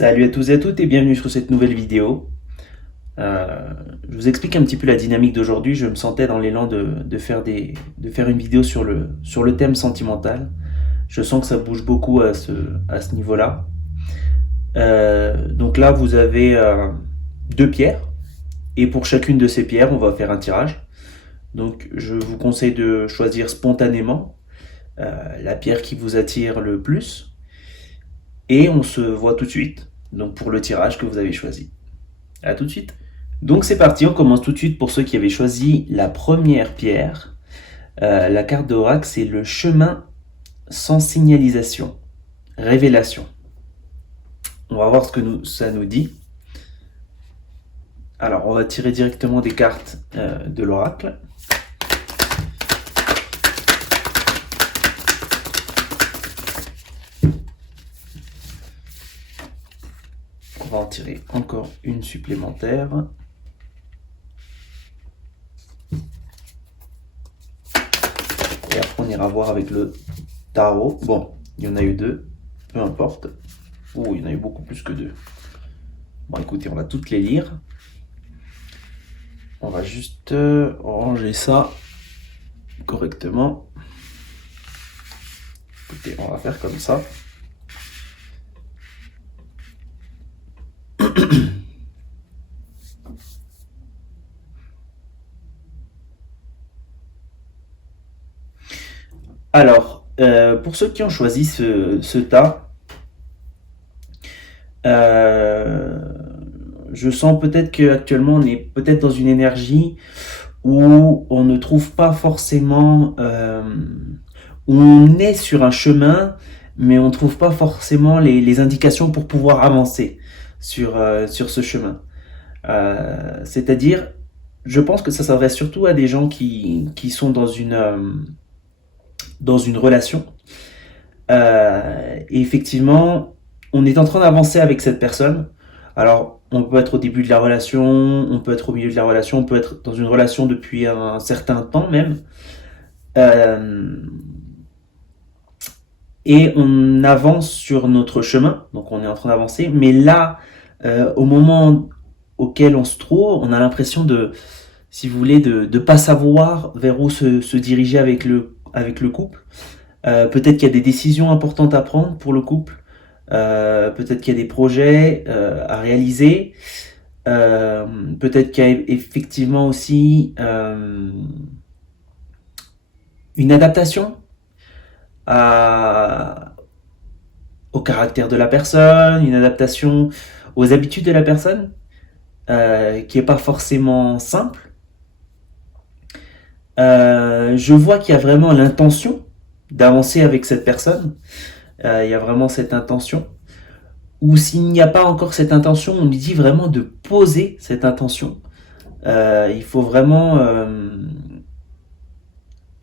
Salut à tous et à toutes et bienvenue sur cette nouvelle vidéo. Je vous explique un petit peu la dynamique d'aujourd'hui. Je me sentais dans l'élan de faire une vidéo sur le thème sentimental. Je sens que ça bouge beaucoup à ce niveau-là. Donc là, vous avez deux pierres et pour chacune de ces pierres, on va faire un tirage. Donc je vous conseille de choisir spontanément la pierre qui vous attire le plus et on se voit tout de suite. Donc pour le tirage que vous avez choisi. À tout de suite. Donc c'est parti, on commence tout de suite pour ceux qui avaient choisi la première pierre. La carte d'Oracle, c'est le chemin sans signalisation. Révélation. On va voir ce que ça nous dit. Alors, on va tirer directement des cartes de l'Oracle. On va en tirer encore une supplémentaire. Et après, on ira voir avec le tarot. Bon, il y en a eu deux, peu importe. Oh, il y en a eu beaucoup plus que deux. Bon, écoutez, on va toutes les lire. On va juste ranger ça correctement. Écoutez, on va faire comme ça. Alors, pour ceux qui ont choisi ce tas, je sens peut-être qu'actuellement on est peut-être dans une énergie où on ne trouve pas forcément, où on est sur un chemin, mais on ne trouve pas forcément les indications pour pouvoir avancer sur ce chemin. C'est-à-dire, je pense que ça s'adresse surtout à des gens qui sont dans une relation. Et effectivement, on est en train d'avancer avec cette personne. Alors, on peut être au début de la relation, on peut être au milieu de la relation, on peut être dans une relation depuis un certain temps même. Et on avance sur notre chemin, donc on est en train d'avancer. Mais là, au moment auquel on se trouve, on a l'impression si vous voulez, de pas savoir vers où se diriger avec le couple. Peut-être qu'il y a des décisions importantes à prendre pour le couple. Peut-être qu'il y a des projets à réaliser. Peut-être qu'il y a effectivement aussi une adaptation au caractère de la personne, une adaptation aux habitudes de la personne, qui n'est pas forcément simple. Je vois qu'il y a vraiment l'intention d'avancer avec cette personne. Il y a vraiment cette intention. Ou s'il n'y a pas encore cette intention, on lui dit vraiment de poser cette intention. Il faut vraiment...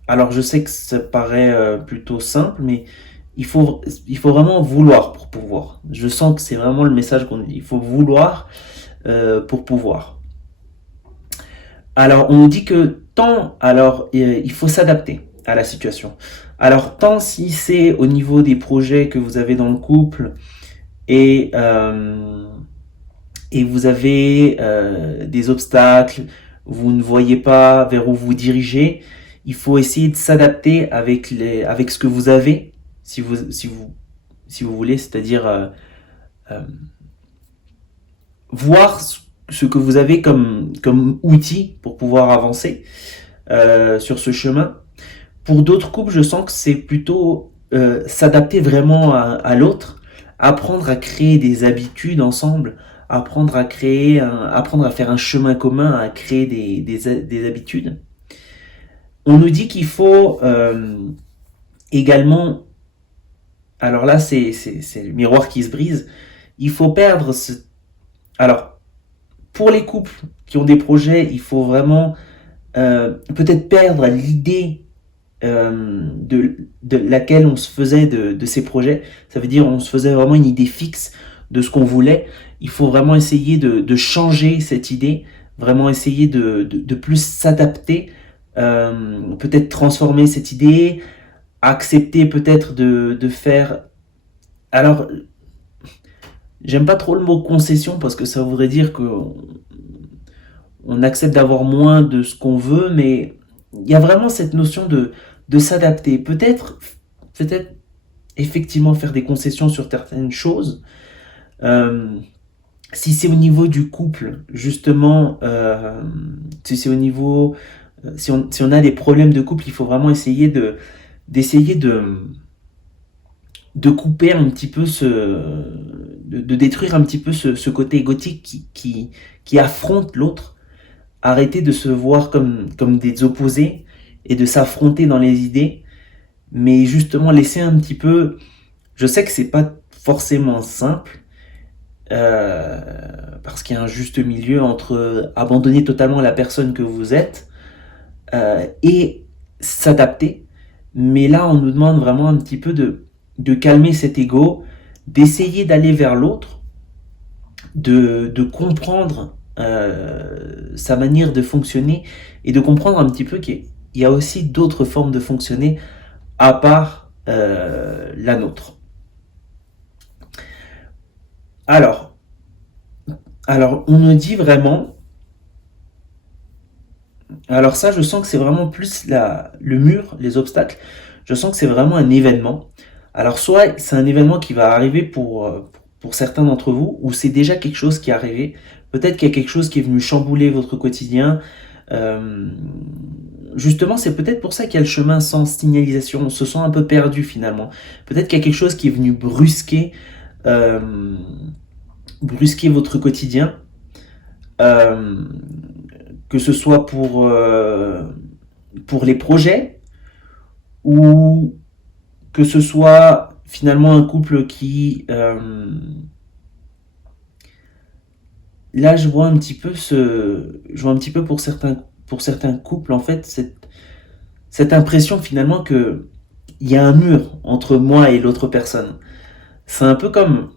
alors je sais que ça paraît plutôt simple, mais il faut vraiment vouloir pour pouvoir. Je sens que c'est vraiment le message qu'on dit. Il faut vouloir pour pouvoir. Alors on nous dit que il faut s'adapter à la situation. Alors tant si c'est au niveau des projets que vous avez dans le couple et vous avez des obstacles, vous ne voyez pas vers où vous dirigez, il faut essayer de s'adapter avec ce que vous avez, si vous voulez, c'est-à-dire voir ce que vous avez comme outil pour pouvoir avancer sur ce chemin. Pour d'autres couples, je sens que c'est plutôt s'adapter vraiment à l'autre, apprendre à créer des habitudes ensemble, apprendre à faire un chemin commun, à créer des habitudes. On nous dit qu'il faut également, alors là c'est le miroir qui se brise, il faut perdre alors pour les couples qui ont des projets, il faut vraiment peut-être perdre l'idée de laquelle on se faisait de ces projets. Ça veut dire on se faisait vraiment une idée fixe de ce qu'on voulait. Il faut vraiment essayer de changer cette idée, vraiment essayer de plus s'adapter, peut-être transformer cette idée, accepter peut-être de faire... Alors, j'aime pas trop le mot concession parce que ça voudrait dire que on accepte d'avoir moins de ce qu'on veut, mais il y a vraiment cette notion de s'adapter. Peut-être effectivement faire des concessions sur certaines choses. Euh, Si c'est au niveau du couple, justement, si c'est au niveau, si on a des problèmes de couple, il faut vraiment essayer d'essayer de couper un petit peu de détruire un petit peu ce côté égotique qui affronte l'autre. Arrêter de se voir comme des opposés et de s'affronter dans les idées, mais justement laisser un petit peu. Je sais que c'est pas forcément simple, euh, parce qu'il y a un juste milieu entre abandonner totalement la personne que vous êtes et s'adapter. Mais là, on nous demande vraiment un petit peu de calmer cet ego, d'essayer d'aller vers l'autre, de comprendre sa manière de fonctionner et de comprendre un petit peu qu'il y a aussi d'autres formes de fonctionner à part la nôtre. Alors, alors, on nous dit vraiment. Alors ça, je sens que c'est vraiment plus le mur, les obstacles. Je sens que c'est vraiment un événement. Alors soit c'est un événement qui va arriver pour certains d'entre vous, ou c'est déjà quelque chose qui est arrivé. Peut-être qu'il y a quelque chose qui est venu chambouler votre quotidien. Euh, Justement, c'est peut-être pour ça qu'il y a le chemin sans signalisation. On se sent un peu perdu finalement. Peut-être qu'il y a quelque chose qui est venu euh, brusquer votre quotidien. Euh, que ce soit pour les projets ou que ce soit finalement un couple qui... là, je vois un petit peu pour certains couples, en fait, cette impression finalement que il y a un mur entre moi et l'autre personne. C'est un peu comme...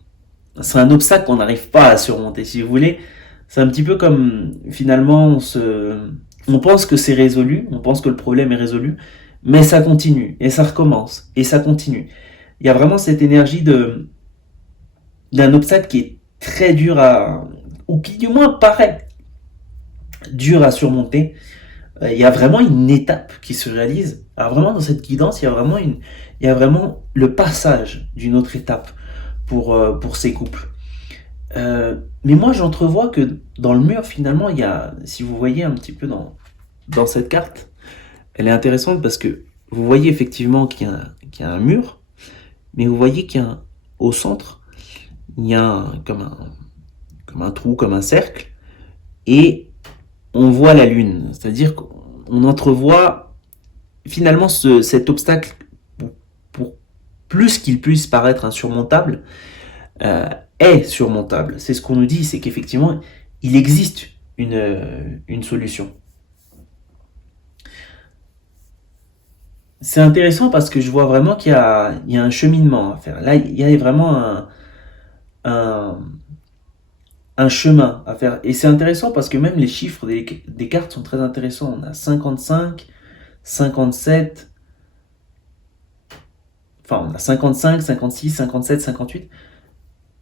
C'est un obstacle qu'on n'arrive pas à surmonter, si vous voulez. C'est un petit peu comme, finalement, on pense que c'est résolu, on pense que le problème est résolu, mais ça continue, et ça recommence, et ça continue. Il y a vraiment cette énergie d'un obstacle qui est très dur ou qui du moins paraît dur à surmonter. Il y a vraiment une étape qui se réalise. Alors vraiment dans cette guidance, il y a vraiment le passage d'une autre étape pour ces couples. Mais moi, j'entrevois que dans le mur, finalement, il y a, si vous voyez un petit peu dans cette carte, elle est intéressante parce que vous voyez effectivement qu'il y a un mur, mais vous voyez au centre, il y a comme un trou, comme un cercle, et on voit la lune. C'est-à-dire qu'on entrevoit finalement cet obstacle pour plus qu'il puisse paraître insurmontable, euh, est surmontable. C'est ce qu'on nous dit, c'est qu'effectivement, il existe une solution. C'est intéressant parce que je vois vraiment il y a un cheminement à faire. Là, il y a vraiment un, un chemin à faire. Et c'est intéressant parce que même les chiffres des cartes sont très intéressants. On a 55, 57, enfin on a 55, 56, 57, 58.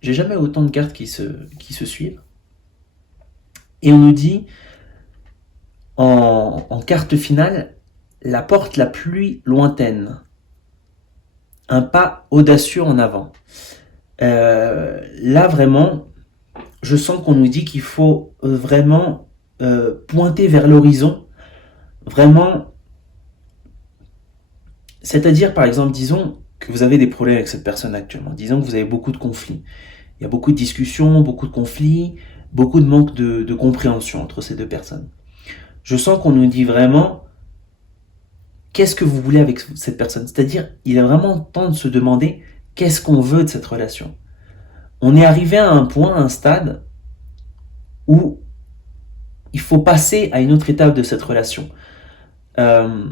J'ai jamais autant de cartes qui se suivent. Et on nous dit en carte finale, la porte la plus lointaine. Un pas audacieux en avant. Là, vraiment, je sens qu'on nous dit qu'il faut vraiment pointer vers l'horizon. Vraiment, c'est-à-dire, par exemple, disons que vous avez des problèmes avec cette personne actuellement. Disons que vous avez beaucoup de conflits. Il y a beaucoup de discussions, beaucoup de conflits, beaucoup de manque de compréhension entre ces deux personnes. Je sens qu'on nous dit vraiment qu'est-ce que vous voulez avec cette personne. C'est-à-dire, il est vraiment temps de se demander qu'est-ce qu'on veut de cette relation. On est arrivé à un point, à un stade où il faut passer à une autre étape de cette relation. Euh,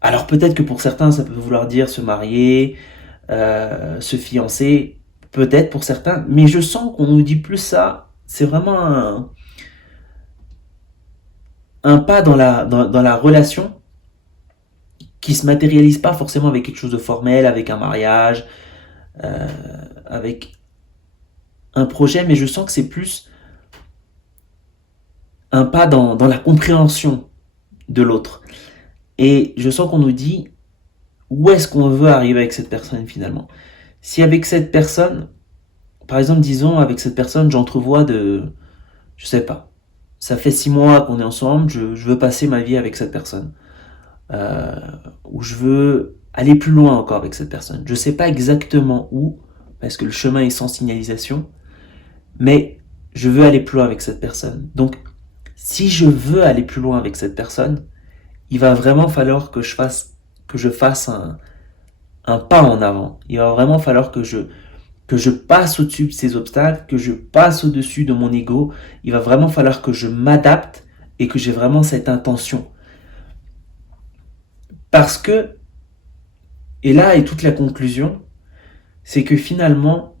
alors peut-être que pour certains, ça peut vouloir dire se marier, se fiancer, peut-être pour certains, mais je sens qu'on nous dit plus ça. C'est vraiment un pas dans la relation qui se matérialise pas forcément avec quelque chose de formel, avec un mariage, euh, avec un projet, mais je sens que c'est plus un pas dans la compréhension de l'autre. Et je sens qu'on nous dit où est-ce qu'on veut arriver avec cette personne finalement. Si avec cette personne, par exemple, disons, avec cette personne, j'entrevois je sais pas, ça fait 6 mois qu'on est ensemble, je veux passer ma vie avec cette personne. Euh, ou je veux aller plus loin encore avec cette personne. Je sais pas exactement où, parce que le chemin est sans signalisation, mais je veux aller plus loin avec cette personne. Donc, si je veux aller plus loin avec cette personne, il va vraiment falloir que je fasse un pas en avant. Il va vraiment falloir que je passe au-dessus de ces obstacles, que je passe au-dessus de mon ego. Il va vraiment falloir que je m'adapte et que j'ai vraiment cette intention. Parce que, et là est toute la conclusion, c'est que finalement,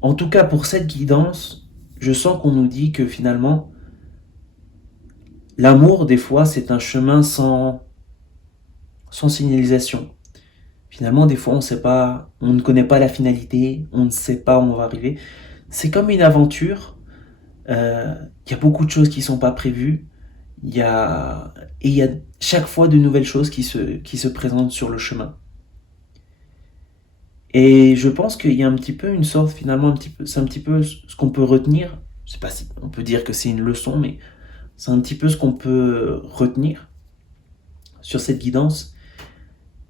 en tout cas pour cette guidance, je sens qu'on nous dit que finalement, l'amour, des fois, c'est un chemin sans signalisation. Finalement, des fois, on ne connaît pas la finalité, on ne sait pas où on va arriver. C'est comme une aventure. Il y a beaucoup de choses qui sont pas prévues. Et il y a chaque fois de nouvelles choses qui se présentent sur le chemin. Et je pense qu'il y a un petit peu une sorte, finalement, c'est un petit peu ce qu'on peut retenir. Je sais pas si on peut dire que c'est une leçon, mais c'est un petit peu ce qu'on peut retenir sur cette guidance.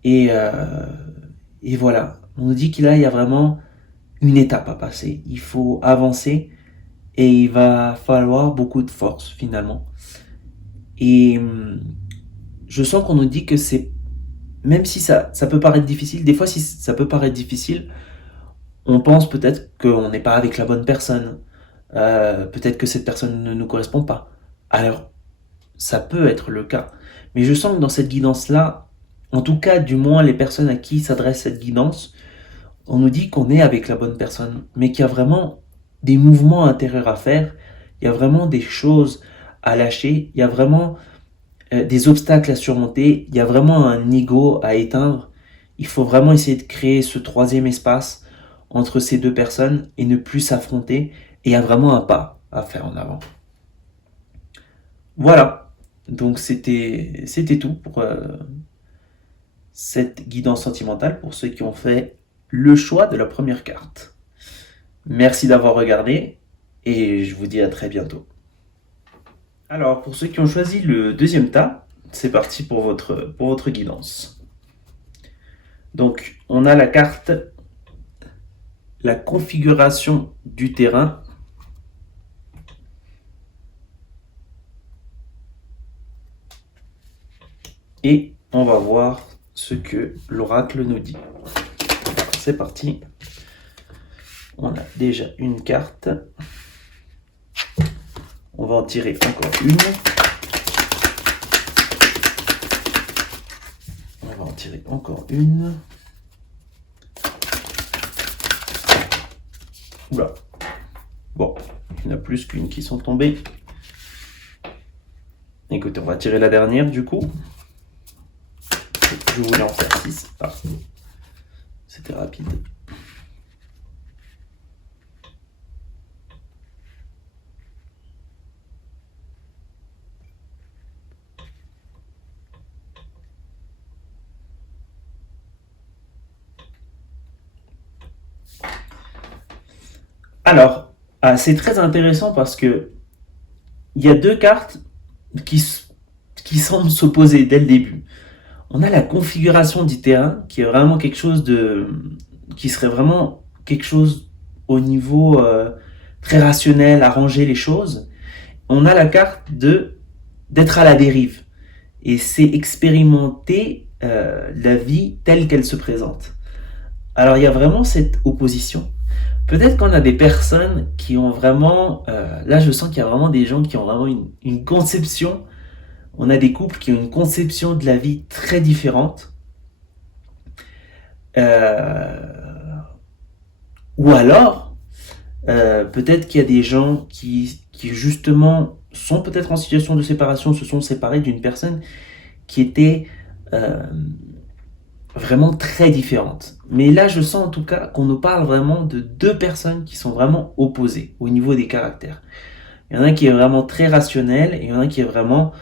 Et, euh, et voilà, on nous dit qu'il y a vraiment une étape à passer. Il faut avancer et il va falloir beaucoup de force finalement. Et je sens qu'on nous dit que même si ça peut paraître difficile, des fois si ça peut paraître difficile, on pense peut-être qu'on n'est pas avec la bonne personne. Peut-être que cette personne ne nous correspond pas. Alors, ça peut être le cas. Mais je sens que dans cette guidance-là, en tout cas, du moins les personnes à qui s'adresse cette guidance, on nous dit qu'on est avec la bonne personne, mais qu'il y a vraiment des mouvements intérieurs à faire, il y a vraiment des choses à lâcher, il y a vraiment des obstacles à surmonter, il y a vraiment un ego à éteindre. Il faut vraiment essayer de créer ce troisième espace entre ces deux personnes et ne plus s'affronter. Et il y a vraiment un pas à faire en avant. Voilà. Donc c'était tout pour cette guidance sentimentale pour ceux qui ont fait le choix de la première carte. Merci d'avoir regardé et je vous dis à très bientôt. Alors, pour ceux qui ont choisi le deuxième tas, c'est parti pour votre guidance. Donc, on a la carte, la configuration du terrain. Et on va voir ce que l'oracle nous dit. Alors, c'est parti. On a déjà une carte. On va en tirer encore une. On va en tirer encore une. Oula. Bon, il y en a plus qu'une qui sont tombées. Écoutez, on va tirer la dernière du coup. Je voulais en faire 6. Ah, c'était rapide. Alors, c'est très intéressant parce que il y a deux cartes qui, qui semblent s'opposer dès le début. On a la configuration du terrain qui est vraiment quelque chose qui serait vraiment quelque chose au niveau très rationnel, arranger les choses. On a la carte d'être à la dérive et c'est expérimenter la vie telle qu'elle se présente. Alors il y a vraiment cette opposition. Peut-être qu'on a des personnes qui ont vraiment, là je sens qu'il y a vraiment des gens qui ont vraiment une conception, on a des couples qui ont une conception de la vie très différente. Euh, ou alors, peut-être qu'il y a des gens qui justement sont peut-être en situation de séparation, se sont séparés d'une personne qui était vraiment très différentes. Mais là, je sens en tout cas qu'on nous parle vraiment de deux personnes qui sont vraiment opposées au niveau des caractères. Il y en a un qui est vraiment très rationnel et il y en a un qui est vraiment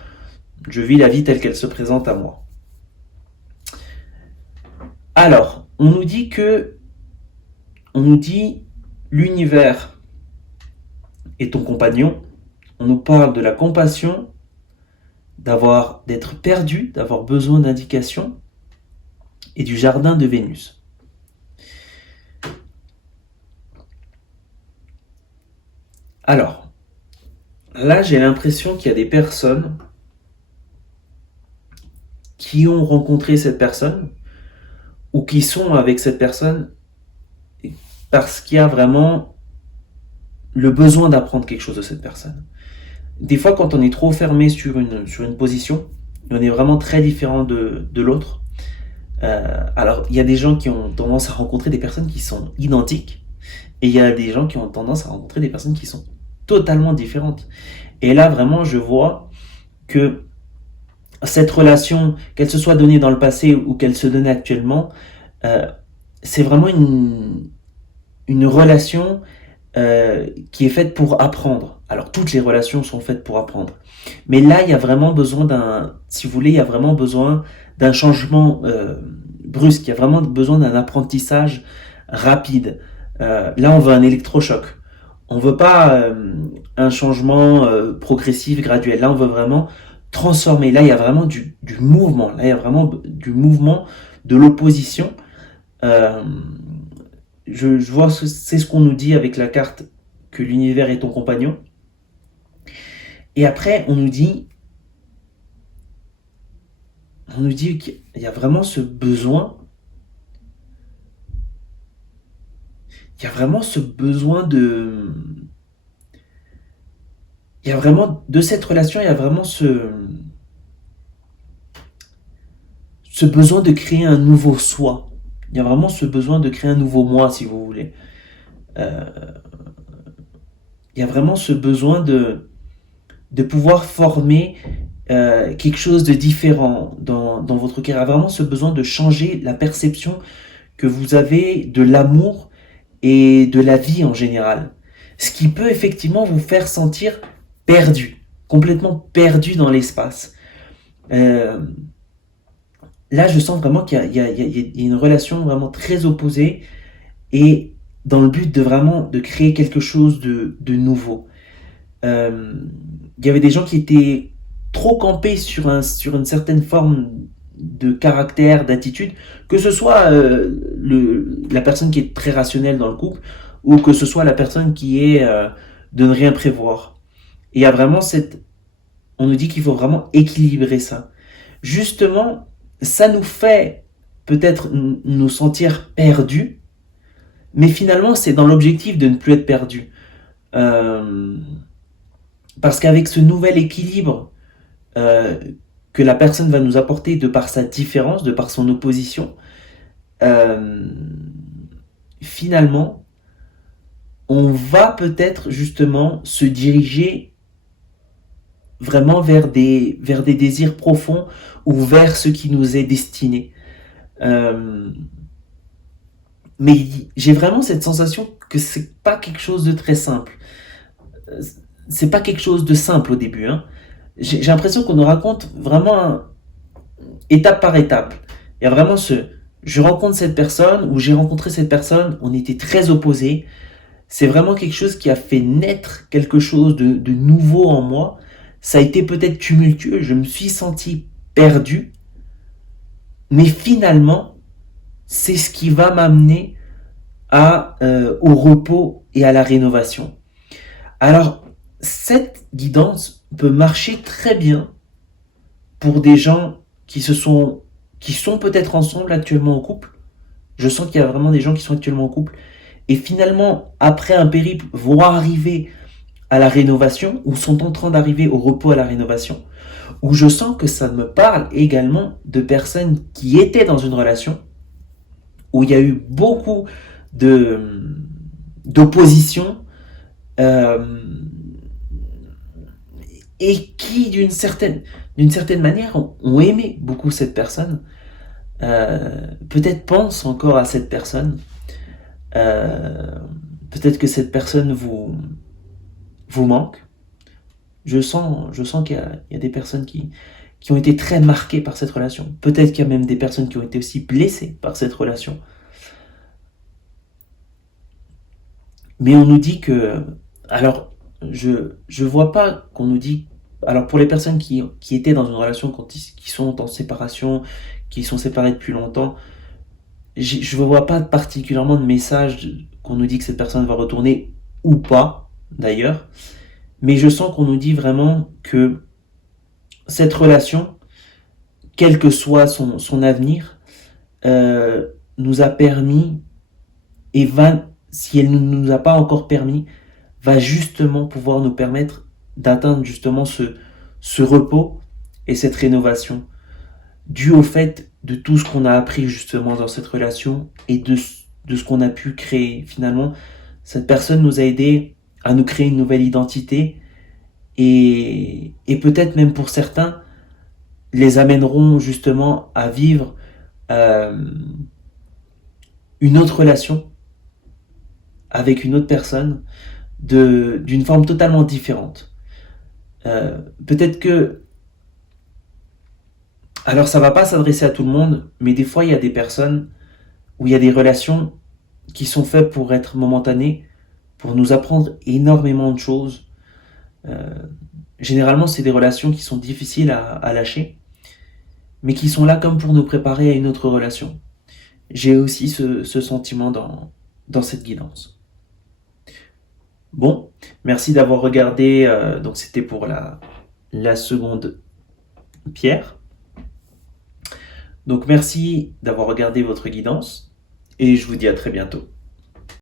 je vis la vie telle qu'elle se présente à moi. Alors, on nous dit l'univers est ton compagnon. On nous parle de la compassion, d'être perdu, d'avoir besoin d'indications et du jardin de Vénus. Alors, là, j'ai l'impression qu'il y a des personnes qui ont rencontré cette personne ou qui sont avec cette personne parce qu'il y a vraiment le besoin d'apprendre quelque chose de cette personne. Des fois, quand on est trop fermé sur une position, on est vraiment très différent de l'autre. Alors, il y a des gens qui ont tendance à rencontrer des personnes qui sont identiques, et il y a des gens qui ont tendance à rencontrer des personnes qui sont totalement différentes. Et là, vraiment, je vois que cette relation, qu'elle se soit donnée dans le passé ou qu'elle se donne actuellement, euh, c'est vraiment une relation qui est faite pour apprendre. Alors toutes les relations sont faites pour apprendre. Mais là, il y a vraiment besoin si vous voulez, il y a vraiment besoin d'un changement brusque. Il y a vraiment besoin d'un apprentissage rapide. Là, on veut un électrochoc. On veut pas un changement progressif, graduel. Là, on veut vraiment transformer. Là, il y a vraiment du mouvement. Là, il y a vraiment du mouvement de l'opposition. Euh, je vois, c'est ce qu'on nous dit avec la carte que l'univers est ton compagnon. Et après, on nous dit qu'il y a vraiment ce besoin, il y a vraiment ce besoin il y a vraiment, de cette relation, il y a vraiment ce besoin de créer un nouveau soi. Il y a vraiment ce besoin de créer un nouveau moi, si vous voulez. Euh, il y a vraiment ce besoin de pouvoir former quelque chose de différent dans votre cœur. Il y a vraiment ce besoin de changer la perception que vous avez de l'amour et de la vie en général. Ce qui peut effectivement vous faire sentir perdu, complètement perdu dans l'espace. Euh, Là, je sens vraiment qu'il y a une relation vraiment très opposée et dans le but de vraiment de créer quelque chose de nouveau. Euh, il y avait des gens qui étaient trop campés sur une certaine forme de caractère, d'attitude, que ce soit la personne qui est très rationnelle dans le couple ou que ce soit la personne qui est de ne rien prévoir. Et il y a vraiment on nous dit qu'il faut vraiment équilibrer ça. Justement, ça nous fait peut-être nous sentir perdus, mais finalement c'est dans l'objectif de ne plus être perdus. Euh, Parce qu'avec ce nouvel équilibre euh, que la personne va nous apporter de par sa différence, de par son opposition, euh, finalement, on va peut-être justement se diriger vraiment vers des désirs profonds ou vers ce qui nous est destiné. Euh, mais j'ai vraiment cette sensation que c'est pas quelque chose de très simple. C'est pas quelque chose de simple au début. Hein. J'ai l'impression qu'on nous raconte vraiment étape par étape. Il y a vraiment je rencontre cette personne ou j'ai rencontré cette personne, on était très opposés. C'est vraiment quelque chose qui a fait naître quelque chose de nouveau en moi. Ça a été peut-être tumultueux, je me suis senti perdu, mais finalement, c'est ce qui va m'amener au repos et à la rénovation. Alors, cette guidance peut marcher très bien pour des gens qui sont peut-être ensemble actuellement en couple. Je sens qu'il y a vraiment des gens qui sont actuellement en couple et finalement, après un périple, vont arriver à la rénovation ou sont en train d'arriver au repos à la rénovation. Où je sens que ça me parle également de personnes qui étaient dans une relation où il y a eu beaucoup d'opposition euh, et qui d'une certaine manière ont aimé beaucoup cette personne peut-être pense encore à cette personne. Euh, Peut-être que cette personne vous manque. Je sens qu'il y a des personnes qui ont été très marquées par cette relation. Peut-être qu'il y a même des personnes qui ont été aussi blessées par cette relation. Mais on nous dit que... Alors, je vois pas qu'on nous dit... Alors, pour les personnes qui étaient dans une relation, qui sont en séparation, qui sont séparées depuis longtemps, je ne vois pas particulièrement de message qu'on nous dit que cette personne va retourner ou pas, d'ailleurs. Mais je sens qu'on nous dit vraiment que cette relation, quel que soit son avenir, nous a permis et va, si elle ne nous a pas encore permis, va justement pouvoir nous permettre d'atteindre justement ce repos et cette rénovation, dû au fait de tout ce qu'on a appris justement dans cette relation et de ce qu'on a pu créer. Finalement, cette personne nous a aidé à nous créer une nouvelle identité et peut-être même pour certains, les amèneront justement à vivre euh, une autre relation avec une autre personne d'une forme totalement différente. Peut-être que, alors ça va pas s'adresser à tout le monde, mais des fois il y a des personnes où il y a des relations qui sont faites pour être momentanées, pour nous apprendre énormément de choses. Euh, Généralement, c'est des relations qui sont difficiles à lâcher, mais qui sont là comme pour nous préparer à une autre relation. J'ai aussi ce sentiment dans cette guidance. Bon, merci d'avoir regardé. Donc, c'était pour la seconde pierre. Donc, merci d'avoir regardé votre guidance et je vous dis à très bientôt.